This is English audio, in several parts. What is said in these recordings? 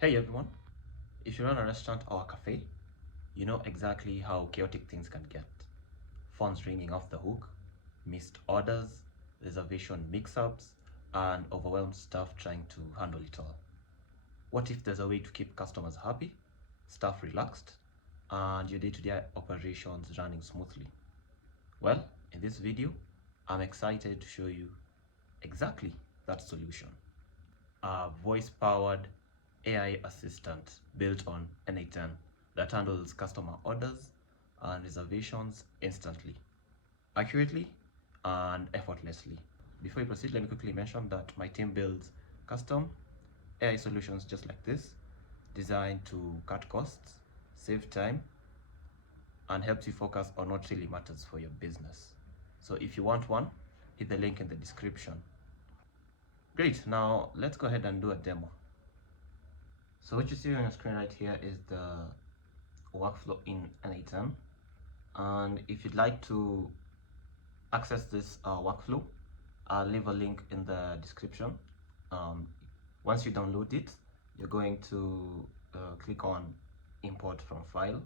Hey everyone, if you run a restaurant or a cafe, you know exactly how chaotic things can get. Phones ringing off the hook, missed orders, reservation mix-ups, and overwhelmed staff trying to handle it all. What if there's a way to keep customers happy, staff relaxed, and your day-to-day operations running smoothly? Well, in this video, I'm excited to show you exactly that solution. A voice-powered AI assistant built on n8n that handles customer orders and reservations instantly, accurately, and effortlessly. Before we proceed, let me quickly mention that my team builds custom AI solutions just like this, designed to cut costs, save time, and helps you focus on what really matters for your business. So if you want one, hit the link in the description. Great, now let's go ahead and do a demo. So what you see on your screen right here is the workflow in n8n, and if you'd like to access this workflow, I'll leave a link in the description. Once you download it, you're going to click on import from file,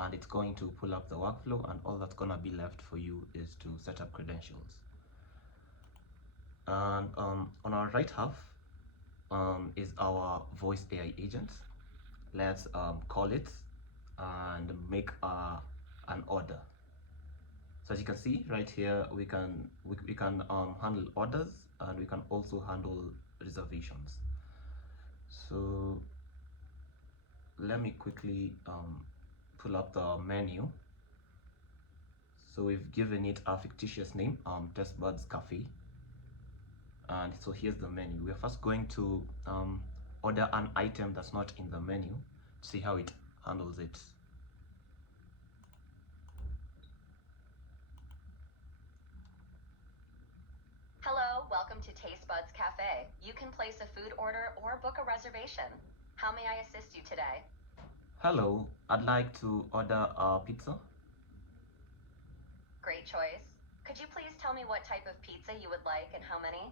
and it's going to pull up the workflow, and all that's gonna be left for you is to set up credentials. And on our right half is our voice AI agent. Let's call it and make an order. So as you can see right here, we can handle orders, and we can also handle reservations. So let me quickly pull up the menu. So we've given it a fictitious name, Test Buds Cafe. And so here's the menu. We're first going to order an item that's not in the menu to see how it handles it. Hello, welcome to Taste Buds Cafe. You can place a food order or book a reservation. How may I assist you today? Hello, I'd like to order a pizza. Great choice. Could you please tell me what type of pizza you would like and how many?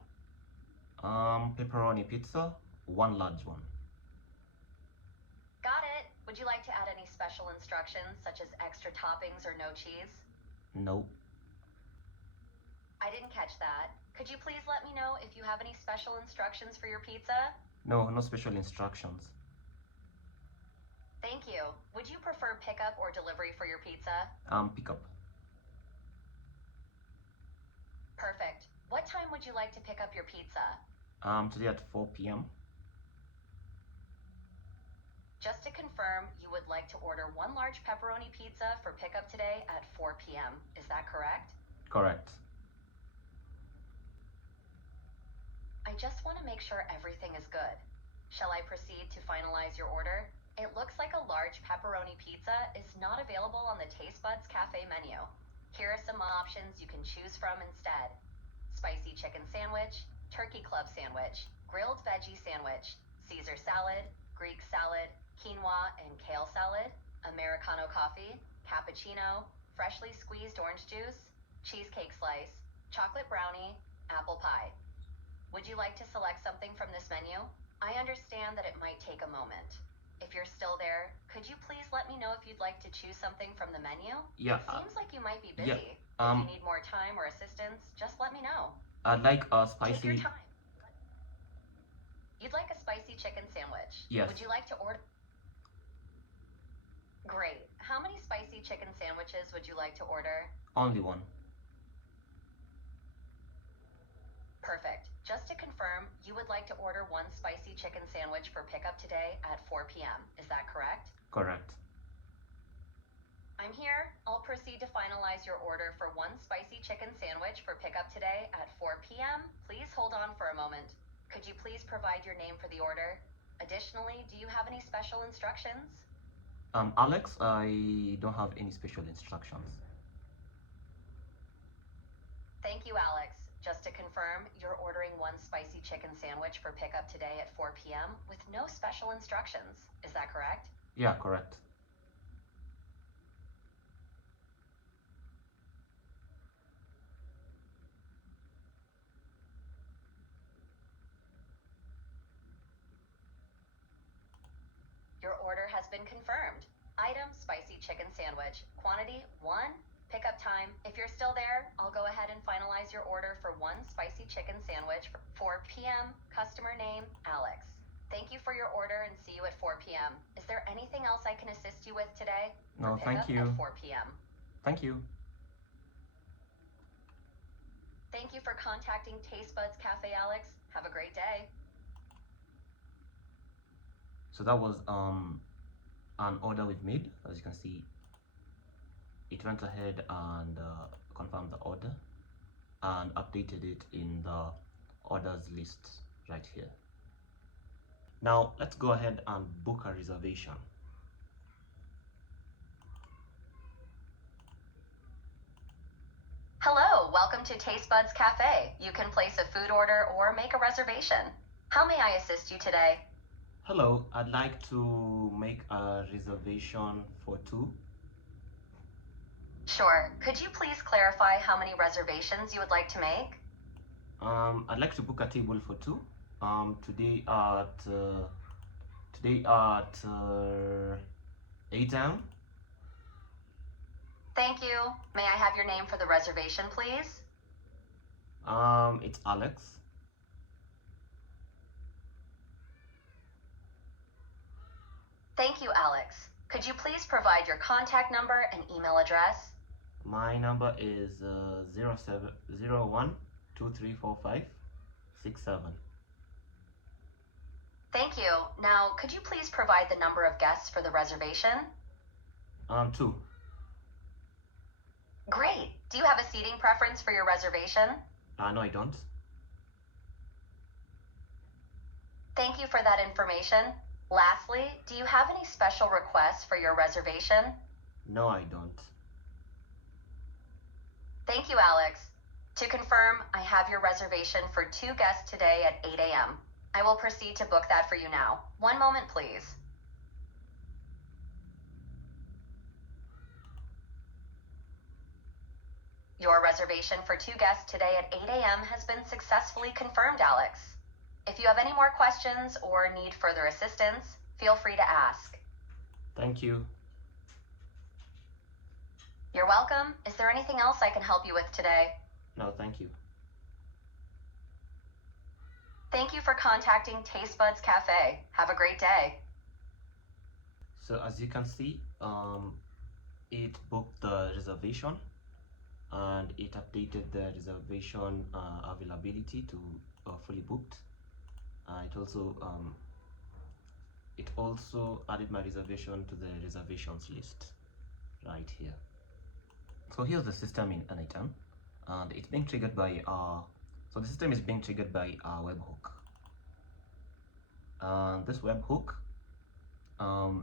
Pepperoni pizza, one large one. Got it. Would you like to add any special instructions such as extra toppings or no cheese? No. I didn't catch that. Could you please let me know if you have any special instructions for your pizza? No, no special instructions. Thank you. Would you prefer pickup or delivery for your pizza? Pick up. Perfect. What time would you like to pick up your pizza? Today at 4 p.m. Just to confirm, you would like to order one large pepperoni pizza for pickup today at 4 p.m. Is that correct? Correct. I just want to make sure everything is good. Shall I proceed to finalize your order? It looks like a large pepperoni pizza is not available on the Taste Buds Cafe menu. Here are some options you can choose from instead. Spicy chicken sandwich, turkey club sandwich, grilled veggie sandwich, Caesar salad, Greek salad, quinoa and kale salad, Americano coffee, cappuccino, freshly squeezed orange juice, cheesecake slice, chocolate brownie, apple pie. Would you like to select something from this menu? I understand that it might take a moment. If you're still there, could you please let me know if you'd like to choose something from the menu? Yeah. It seems like you might be busy. Yeah. If you need more time or assistance, just let me know. I'd like a Take your spicy. time. You'd like a spicy chicken sandwich. Yes. Would you like to order? Great. How many spicy chicken sandwiches would you like to order? Only one. Perfect. Just to confirm, you would like to order one spicy chicken sandwich for pickup today at 4 p.m. Is that correct? Correct. I'm here. I'll proceed to finalize your order for one spicy chicken sandwich for pickup today at 4 p.m. Please hold on for a moment. Could you please provide your name for the order? Additionally, do you have any special instructions? Alex, I don't have any special instructions. Thank you, Alex. Just to confirm, you're ordering one spicy chicken sandwich for pickup today at 4 p.m. with no special instructions. Is that correct? Yeah, correct. Your order has been confirmed. Item, spicy chicken sandwich. Quantity, 1. Pickup time. If you're still there, I'll go ahead and finalize your order for 1 spicy chicken sandwich for 4 p.m. Customer name, Alex. Thank you for your order and see you at 4 p.m. Is there anything else I can assist you with today? No, thank you. At 4 p.m. Thank you. Thank you for contacting Taste Buds Cafe, Alex. Have a great day. So that was an order we've made. As you can see, it went ahead and confirmed the order and updated it in the orders list right here. Now let's go ahead and book a reservation. Hello, welcome to Taste Buds Cafe. You can place a food order or make a reservation. How may I assist you today? Hello, I'd like to make a reservation for 2. Sure. Could you please clarify how many reservations you would like to make? I'd like to book a table for 2. Today at 8 a.m. Thank you. May I have your name for the reservation, please? It's Alex. Thank you, Alex. Could you please provide your contact number and email address? My number is 0701 2345 67. Thank you. Now, could you please provide the number of guests for the reservation? 2. Great. Do you have a seating preference for your reservation? No, I don't. Thank you for that information. Lastly, do you have any special requests for your reservation? No, I don't. Thank you, Alex. To confirm, I have your reservation for 2 guests today at 8 a.m. I will proceed to book that for you now. One moment, please. Your reservation for 2 guests today at 8 a.m. has been successfully confirmed, Alex. If you have any more questions or need further assistance, feel free to ask. Thank you. You're welcome. Is there anything else I can help you with today? No, thank you. Thank you for contacting Taste Buds Cafe. Have a great day. So as you can see, it booked the reservation and it updated the reservation availability to fully booked. It also added my reservation to the reservations list right here. So here's the system in n8n, and it's being triggered by so the system is being triggered by a webhook. And this webhook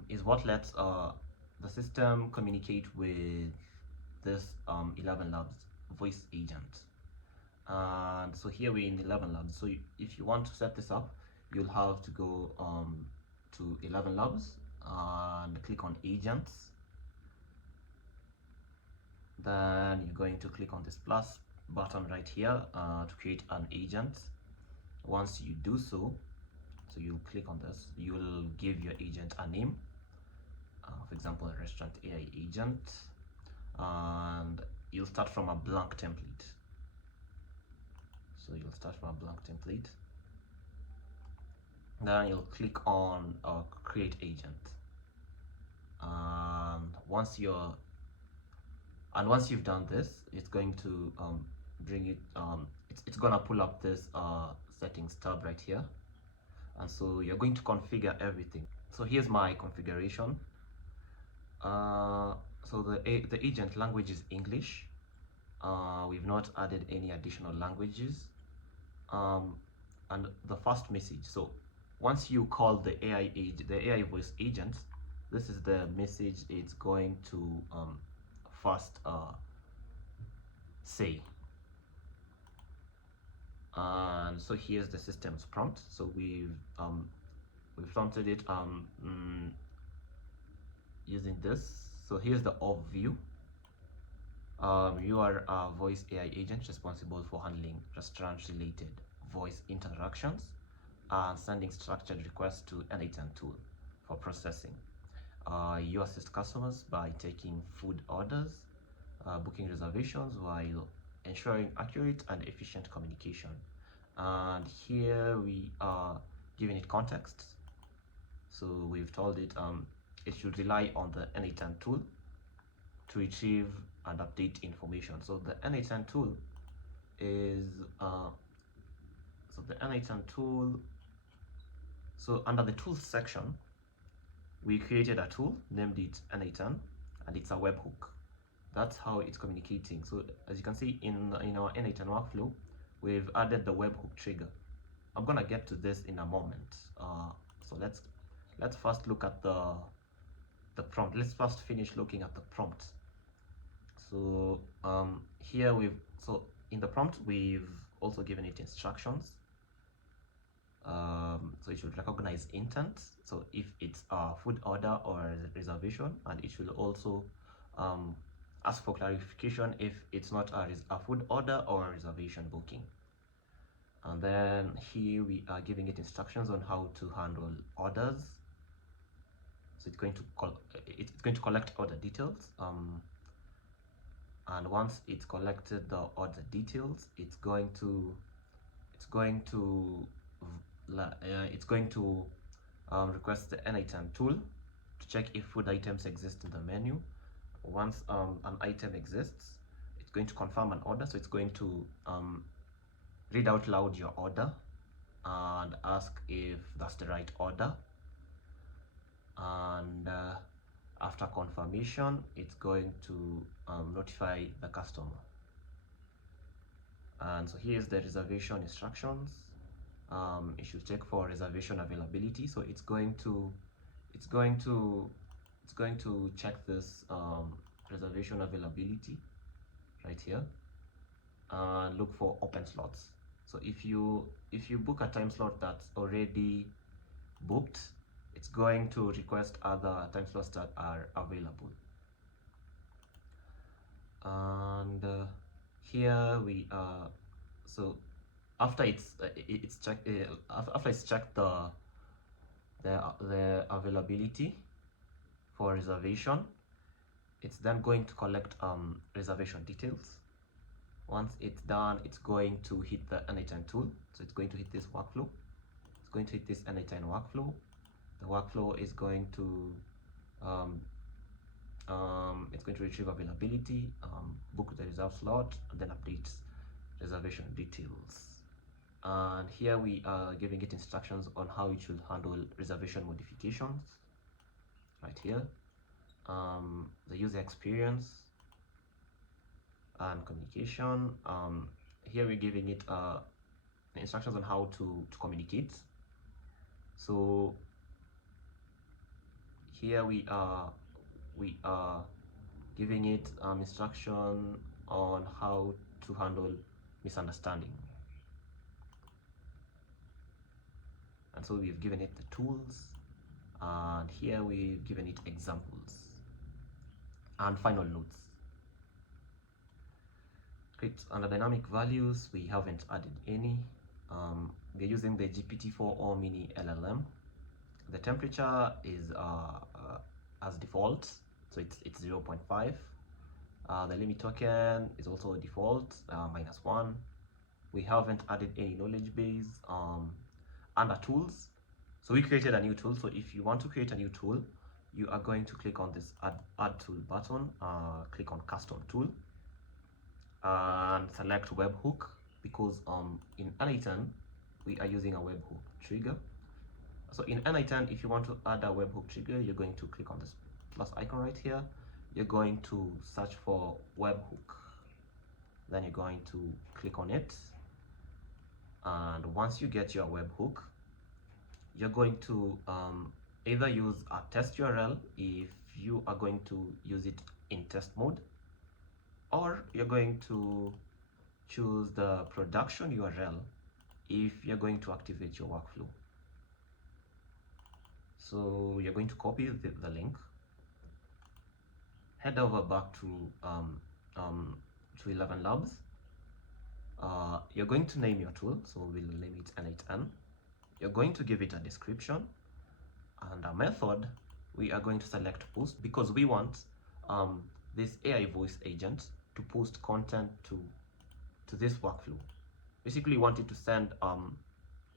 is what lets the system communicate with this ElevenLabs voice agent. And so here we're in ElevenLabs. So if you want to set this up, you'll have to go to ElevenLabs and click on agents. Then you're going to click on this plus button right here to create an agent. Once you do so you'll click on this, you'll give your agent a name, for example a restaurant AI agent, and you'll start from a blank template. So you'll start from a blank template, then you'll click on create agent, and once you've done this, it's going to bring it it's gonna pull up this settings tab right here, and so you're going to configure everything. So here's my configuration. So the agent language is English. We've not added any additional languages, and the first message, so once you call the AI voice agent, this is the message it's going to first say. And so here's the system's prompt. So we've prompted it using this. So here's the of view. You are a voice AI agent responsible for handling restaurant related voice interactions and sending structured requests to n8n tool. for processing. You assist customers by taking food orders, booking reservations while ensuring accurate and efficient communication. And here we are giving it context. So we've told it it should rely on the n8n tool to retrieve and update information. So the n8n tool is so under the tools section, we created a tool, named it n8n, and it's a webhook. That's how it's communicating. So as you can see in our n8n workflow, we've added the webhook trigger. I'm gonna get to this in a moment. So let's first look at the prompt. Let's first finish looking at the prompt. So here in the prompt we've also given it instructions. So it should recognize intent, so if it's a food order or a reservation, and it should also ask for clarification if it's not a food order or a reservation booking. And then here we are giving it instructions on how to handle orders. So it's going to collect order details, and once it's collected the order details, it's going to request the n8n tool to check if food items exist in the menu. Once an item exists, it's going to confirm an order. So it's going to read out loud your order and ask if that's the right order. And after confirmation, it's going to notify the customer. And so here's the reservation instructions. It should check for reservation availability. So it's going to check this reservation availability right here and look for open slots. So if you book a time slot that's already booked, it's going to request other time slots that are available. And here we are. So after it's checked the availability for reservation, it's then going to collect reservation details. Once it's done, it's going to hit the n8n tool. So it's going to hit this workflow. It's going to hit this n8n workflow. The workflow is going to it's going to retrieve availability, book the reserved slot, and then update reservation details. And here we are giving it instructions on how it should handle reservation modifications right here. The user experience and communication. Here we're giving it instructions on how to communicate. So here we are giving it instruction on how to handle misunderstanding. And so we've given it the tools, and here we've given it examples and final notes. Great. Under dynamic values, we haven't added any. We're using the GPT-4o mini LLM. The temperature is as default, so it's 0.5. The limit token is also default, -1. We haven't added any knowledge base. Under tools, so we created a new tool. So if you want to create a new tool, you are going to click on this add tool button, click on custom tool, and select webhook, because in n8n we are using a webhook trigger. So in n8n, if you want to add a webhook trigger, you're going to click on this plus icon right here. You're going to search for webhook, then you're going to click on it, and once you get your webhook, you're going to either use a test URL if you are going to use it in test mode, or you're going to choose the production URL if you're going to activate your workflow. So you're going to copy the link, head over back to ElevenLabs. You're going to name your tool, so we'll name it n8n. You're going to give it a description, Under method, we are going to select post because we want this AI voice agent to post content to this workflow. Basically, we want it to send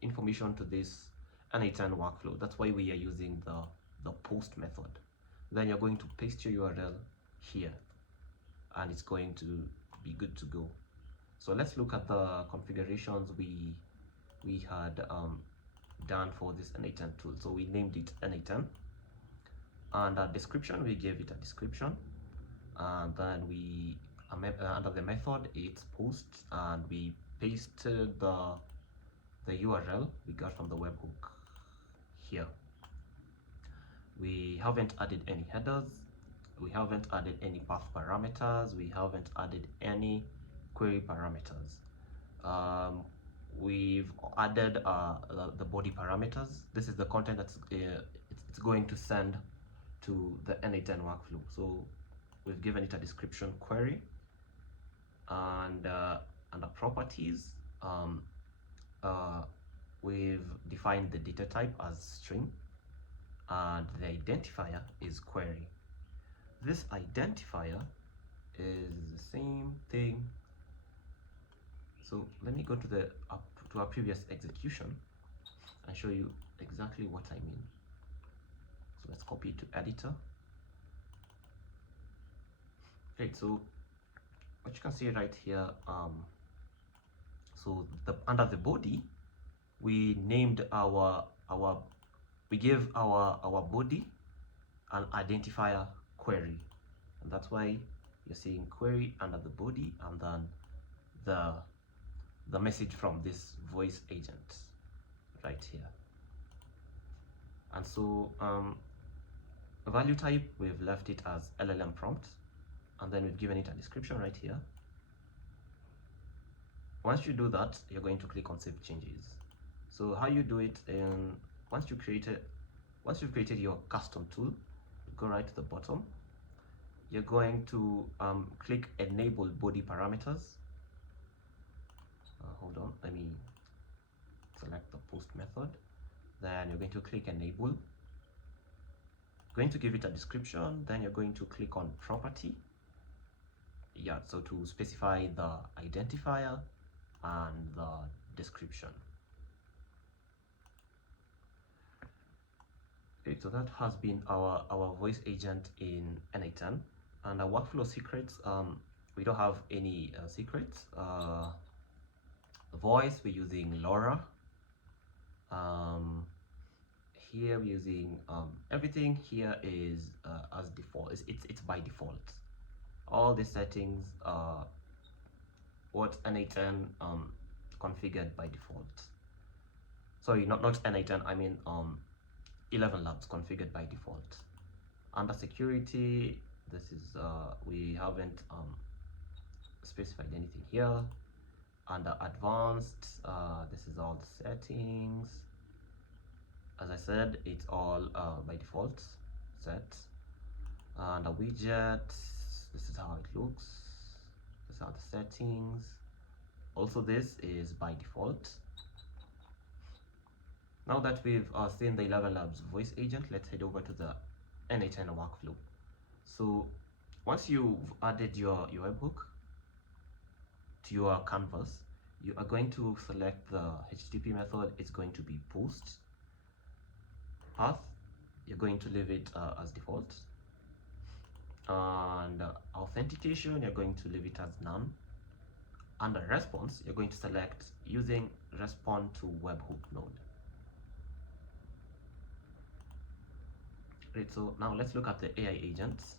information to this n8n workflow. That's why we are using the post method. Then you're going to paste your URL here, and it's going to be good to go. So let's look at the configurations we had done for this n8n tool. So we named it n8n, and a description, we gave it a description, and then we under the method it's post, and we pasted the URL we got from the webhook here. We haven't added any headers, we haven't added any path parameters, we haven't added any query parameters. We've added the body parameters. This is the content that's it's going to send to the n8n workflow. So we've given it a description query, and under properties, we've defined the data type as string, and the identifier is query. This identifier is the same thing. So let me go to the to our previous execution and show you exactly what I mean. So let's copy it to editor. Great. So what you can see right here, so under the body, we named we gave our body an identifier query, and that's why you're seeing query under the body, and then the message from this voice agent right here. And so value type, we've left it as LLM prompt, and then we've given it a description right here. Once you do that, you're going to click on save changes. So how you do it, once you've created your custom tool, go right to the bottom. You're going to click enable body parameters. Hold on, let me select the post method. Then you're going to click enable. Going to give it a description. Then you're going to click on property. Yeah, so to specify the identifier and the description. Okay, so that has been our voice agent in n8n. And our workflow secrets, we don't have any secrets. Voice, we're using LoRa. Here we're using everything here is as default. It's by default. All the settings are what n8n configured by default. Sorry, not n8n, I mean ElevenLabs configured by default. Under security, this is we haven't specified anything here. Under advanced, this is all the settings. As I said, it's all by default set. Under widgets, this is how it looks. These are the settings. Also, this is by default. Now that we've seen the ElevenLabs voice agent, let's head over to the n8n workflow. So once you've added your webhook to your canvas, you are going to select the HTTP method. It's going to be post. Path, you're going to leave it as default. And authentication, you're going to leave it as none. Under response, you're going to select using respond to webhook node. Right, so now let's look at the AI agents.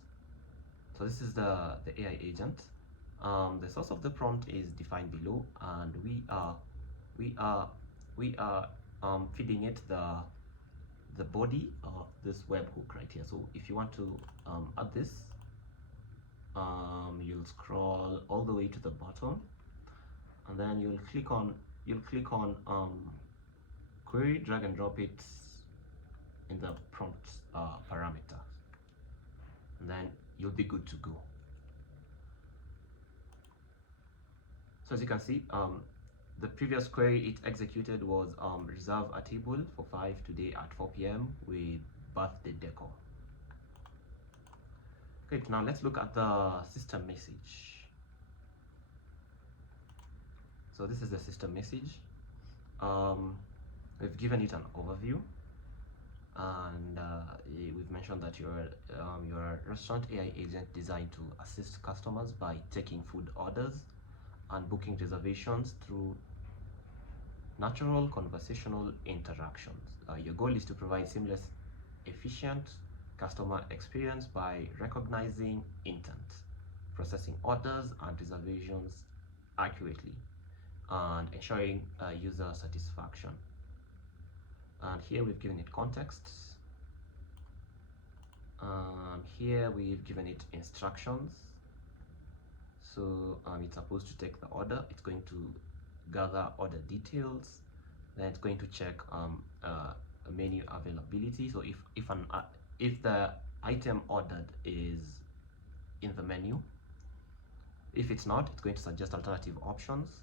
So this is the AI agent. The source of the prompt is defined below, and we are feeding it the body of this webhook right here. So if you want to add this, you'll scroll all the way to the bottom, and then you'll click on query, drag and drop it in the prompt parameter, and then you'll be good to go. So as you can see, the previous query it executed was reserve a table for 5 today at 4 p.m. with birthday decor. Great, now let's look at the system message. So this is the system message. We've given it an overview, and we've mentioned that you're a restaurant AI agent designed to assist customers by taking food orders and booking reservations through natural conversational interactions. Your goal is to provide seamless, efficient customer experience by recognizing intent, processing orders and reservations accurately, and ensuring user satisfaction. And here we've given it context, and here we've given it instructions. So it's supposed to take the order, it's going to gather order details, then it's going to check menu availability. So if the item ordered is in the menu, if it's not, it's going to suggest alternative options,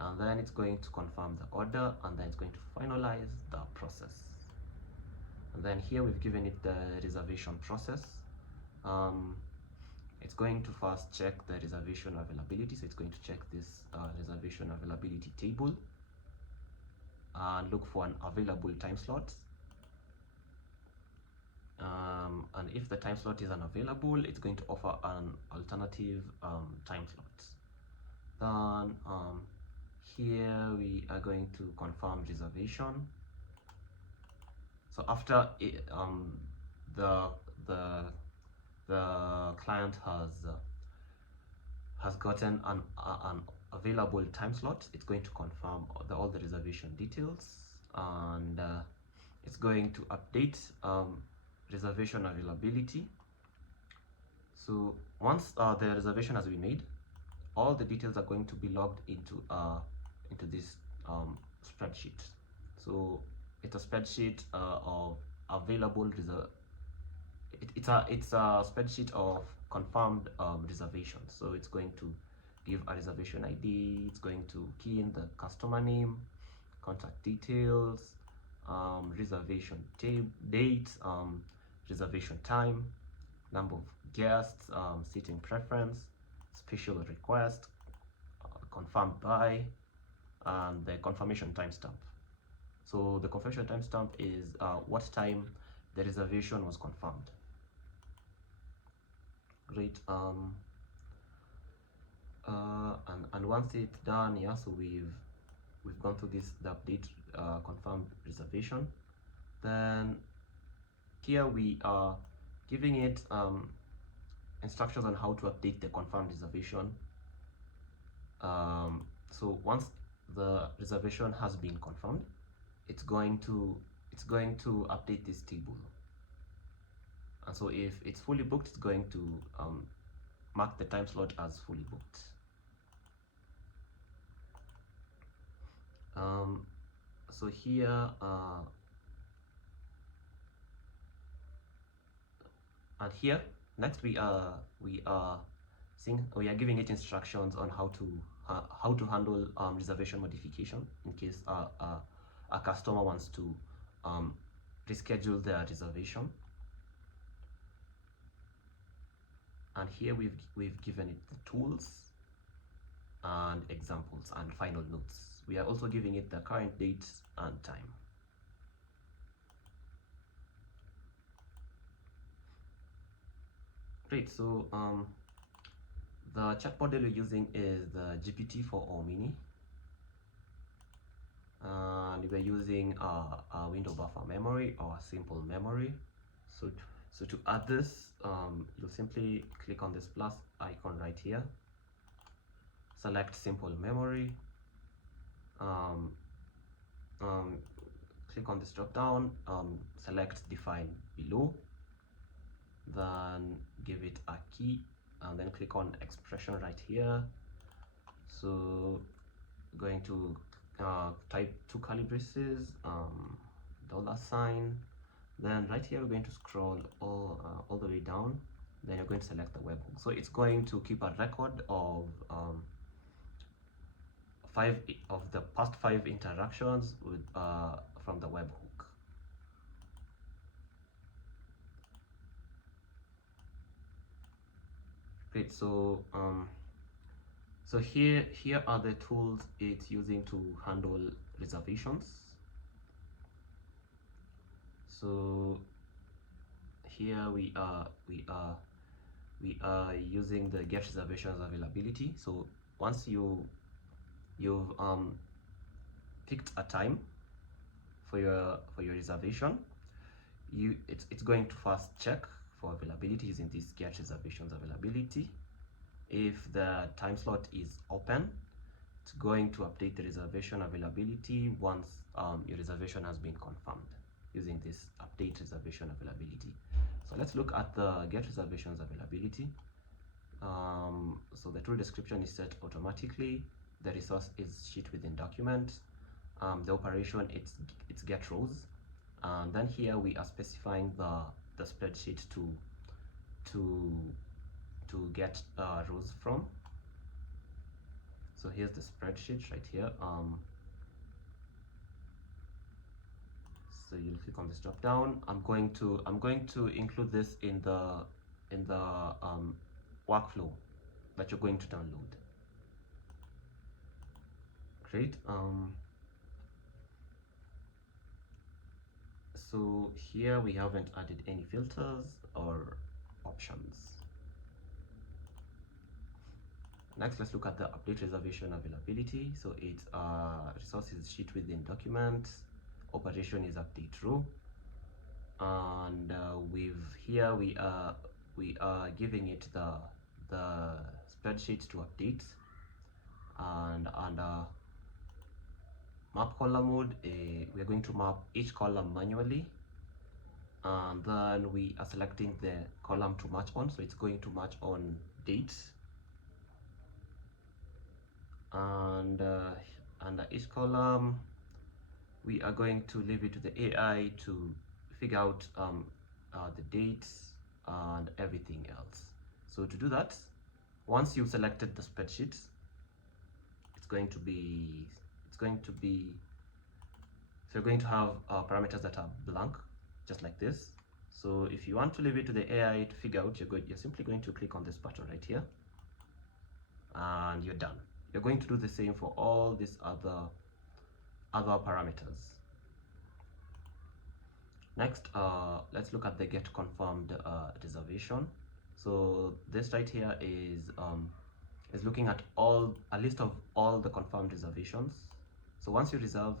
and then it's going to confirm the order, and then it's going to finalize the process. And then here we've given it the reservation process. It's going to first check the reservation availability, so it's going to check this reservation availability table and look for an available time slot. And if the time slot is unavailable, it's going to offer an alternative time slot. Then here we are going to confirm reservation. So after the client has gotten an available time slot, it's going to confirm all the reservation details, and it's going to update reservation availability. So once the reservation has been made, all the details are going to be logged into this spreadsheet. So it's a spreadsheet of available it's a spreadsheet of confirmed reservations. So it's going to give a reservation ID, it's going to key in the customer name, contact details, reservation date, reservation time, number of guests, seating preference, special request, confirmed by, and the confirmation timestamp. So the confirmation timestamp is what time the reservation was confirmed. Great. And once it's done, yeah, so we've gone through the update confirmed reservation. Then here we are giving it instructions on how to update the confirmed reservation. So once the reservation has been confirmed, it's going to update this table. And so if it's fully booked, it's going to mark the time slot as fully booked. So here and here next we are giving it instructions on how to handle reservation modification in case a customer wants to reschedule their reservation. And here we've given it the tools and examples and final notes. We are also giving it the current date and time. Great. So the chat model we're using is the GPT-4o Mini, and we're using a window buffer memory or a simple memory. So to add this, you'll simply click on this plus icon right here, select simple memory, click on this drop down, select define below, then give it a key, and then click on expression right here. So going to type 2 curly braces, $sign. Then right here we're going to scroll all the way down. Then you're going to select the webhook. So it's going to keep a record of 5 of the past 5 interactions with from the webhook. Great. So here are the tools it's using to handle reservations. So here we are using the get reservations availability. So once you've picked a time for your reservation, it's going to first check for availability using this get reservations availability. If the time slot is open, it's going to update the reservation availability once your reservation has been confirmed using this update reservation availability. So let's look at the get reservations availability. So the tool description is set automatically. The resource is sheet within document. The operation it's get rows, and then here we are specifying the spreadsheet to get rows from. So here's the spreadsheet right here. So you'll click on this drop down. I'm going to include this in the workflow that you're going to download. Great. So here we haven't added any filters or options. Next, let's look at the update reservation availability. So it's resources sheet within document, operation is update row, and here we are giving it the spreadsheet to update, and under map column mode, we are going to map each column manually, and then we are selecting the column to match on. So it's going to match on date, and under each column we are going to leave it to the AI to figure out the dates and everything else. So to do that, once you've selected the spreadsheet, it's going to be so you're going to have parameters that are blank, just like this. So if you want to leave it to the AI to figure out, you're simply going to click on this button right here, and you're done. You're going to do the same for all these other parameters. Next, let's look at the get confirmed reservation. So this right here is looking at a list of all the confirmed reservations. So once you reserve,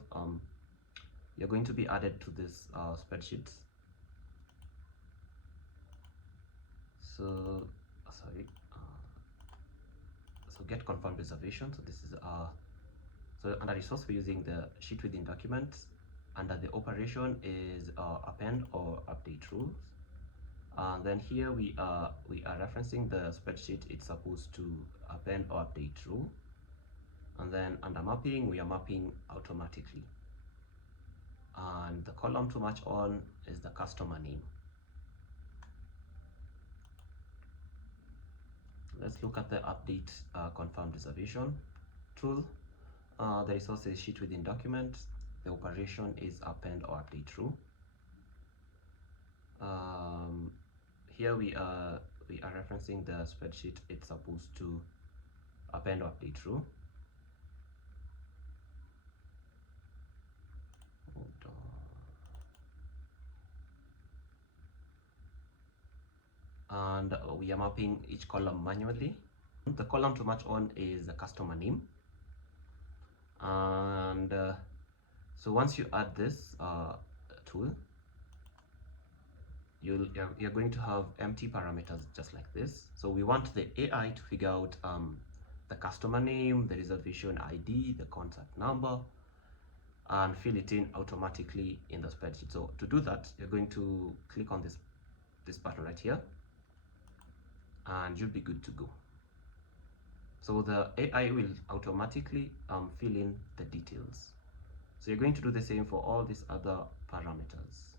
you're going to be added to this spreadsheet. So so get confirmed reservation. So this is so under resource we're using the sheet within documents. Under the operation is append or update rules. And then here we are referencing the spreadsheet it's supposed to append or update rule. And then under mapping, we are mapping automatically. And the column to match on is the customer name. Let's look at the update confirmed reservation tool. The resource is sheet within document. The operation is append or update rule. Here we are referencing the spreadsheet it's supposed to append or update rule. And we are mapping each column manually. The column to match on is the customer name, and so once you add this tool, you're going to have empty parameters just like this. So we want the AI to figure out the customer name, the reservation ID, the contact number, and fill it in automatically in the spreadsheet. So to do that, you're going to click on this button right here, and you'll be good to go. So the AI will automatically fill in the details. So you're going to do the same for all these other parameters.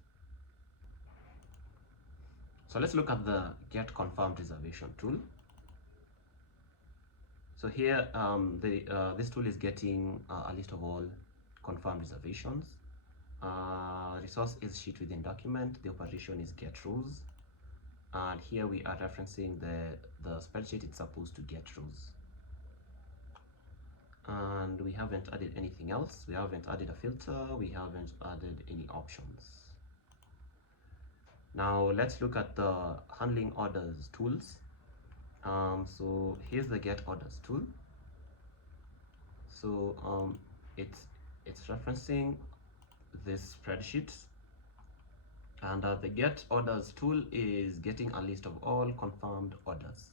So let's look at the get confirmed reservation tool. So here this tool is getting a list of all confirmed reservations. Resource is sheet within document. The operation is get rows. and here we are referencing the spreadsheet it's supposed to get rows. And we haven't added anything else. We haven't added a filter, we haven't added any options. Now let's look at the handling orders tools. So here's the get orders tool. So it's referencing this spreadsheet, and the get orders tool is getting a list of all confirmed orders.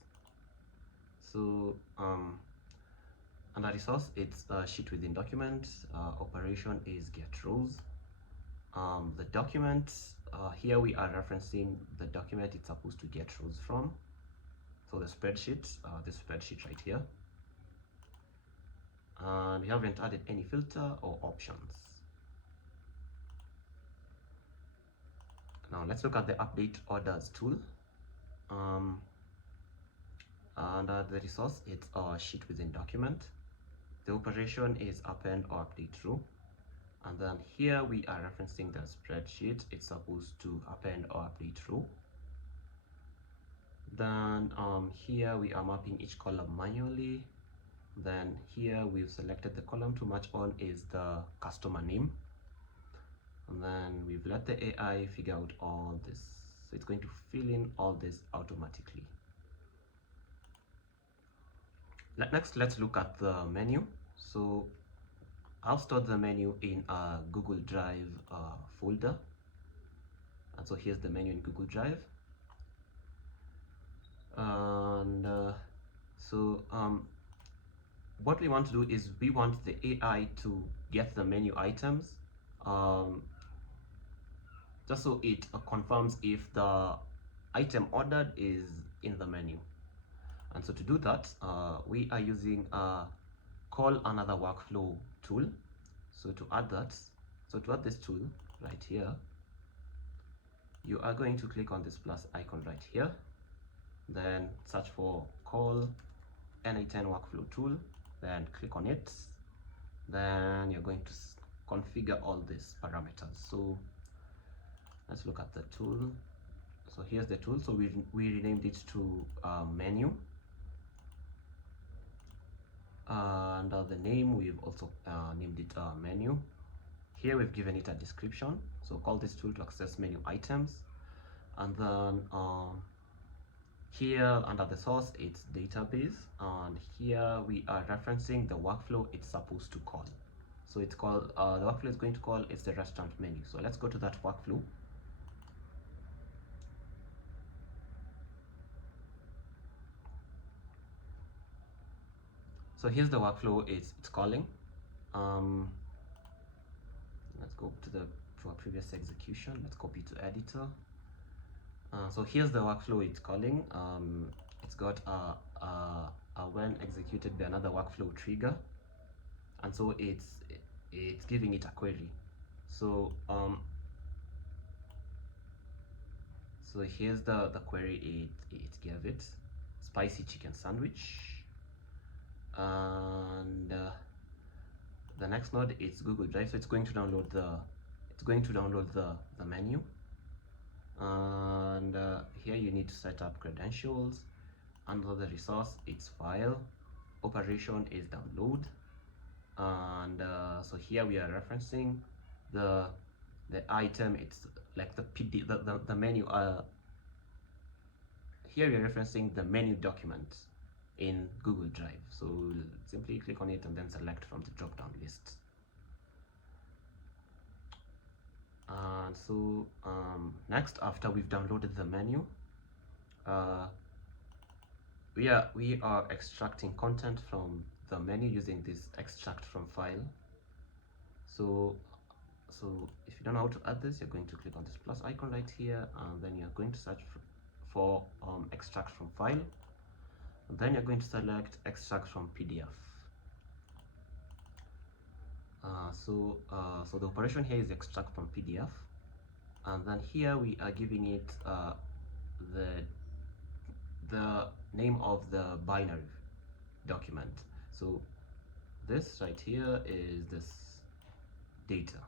So under resource, it's sheet within document. Operation is get rows. The document, here we are referencing the document it's supposed to get rows from. So the spreadsheet, this spreadsheet right here. And we haven't added any filter or options. Now let's look at the update orders tool. Under the resource, it's a sheet within document. The operation is append or update row. And then here we are referencing the spreadsheet it's supposed to append or update row. Then here we are mapping each column manually. Then here we've selected the column to match on is the customer name, and then we've let the AI figure out all this, so it's going to fill in all this automatically. Next, let's look at the menu. So I've stored the menu in a Google Drive folder, and so here's the menu in Google Drive. And what we want to do is we want the AI to get the menu items, just so it confirms if the item ordered is in the menu. And so to do that, we are using call another workflow tool. So to add this tool right here, you are going to click on this plus icon right here, then search for call n8n workflow tool, then click on it. Then you're going to configure all these parameters. So let's look at the tool. So here's the tool. So we renamed it to menu, and the name we've also named it menu. Here we've given it a description. So call this tool to access menu items, and then here under the source it's database, and here we are referencing the workflow it's supposed to call. So it's called the workflow is going to call is the restaurant menu. So let's go to that workflow. So here's the workflow it's calling. Let's go to our previous execution. Let's copy to editor. So here's the workflow it's calling. It's got a when executed by another workflow trigger, and so it's giving it a query. So so here's the query it gave it: spicy chicken sandwich. And the next node is Google Drive, so it's going to download the menu. And here you need to set up credentials. Under the resource it's file, operation is download, and so here we are referencing the item. It's like the menu. Here we are referencing the menu document in Google Drive. So simply click on it and then select from the drop down list. And so next, after we've downloaded the menu, we are extracting content from the menu using this extract from file. So if you don't know how to add this, you're going to click on this plus icon right here, and then you're going to search for extract from file, and then you're going to select extract from PDF. So the operation here is extract from PDF, and then here we are giving it the name of the binary document. So this right here is this data.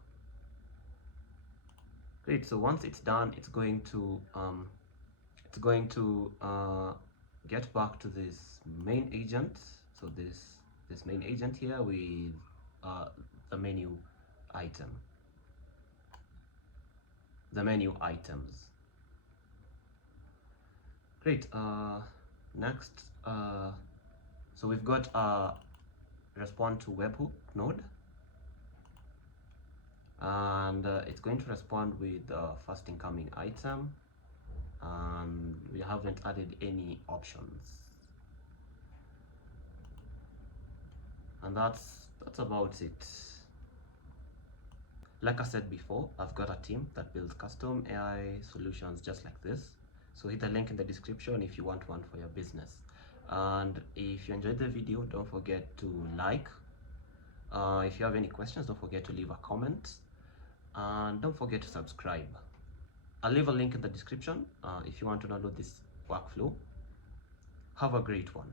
Great. So once it's done, it's going to It's going to get back to this main agent. So this main agent here with the menu item, the menu items. Great. Next, so we've got respond to webhook node, and it's going to respond with the first incoming item, and we haven't added any options, and that's about it. Like I said before, I've got a team that builds custom AI solutions just like this. So hit the link in the description if you want one for your business. And if you enjoyed the video, don't forget to like. If you have any questions, don't forget to leave a comment. And don't forget to subscribe. I'll leave a link in the description if you want to download this workflow. Have a great one.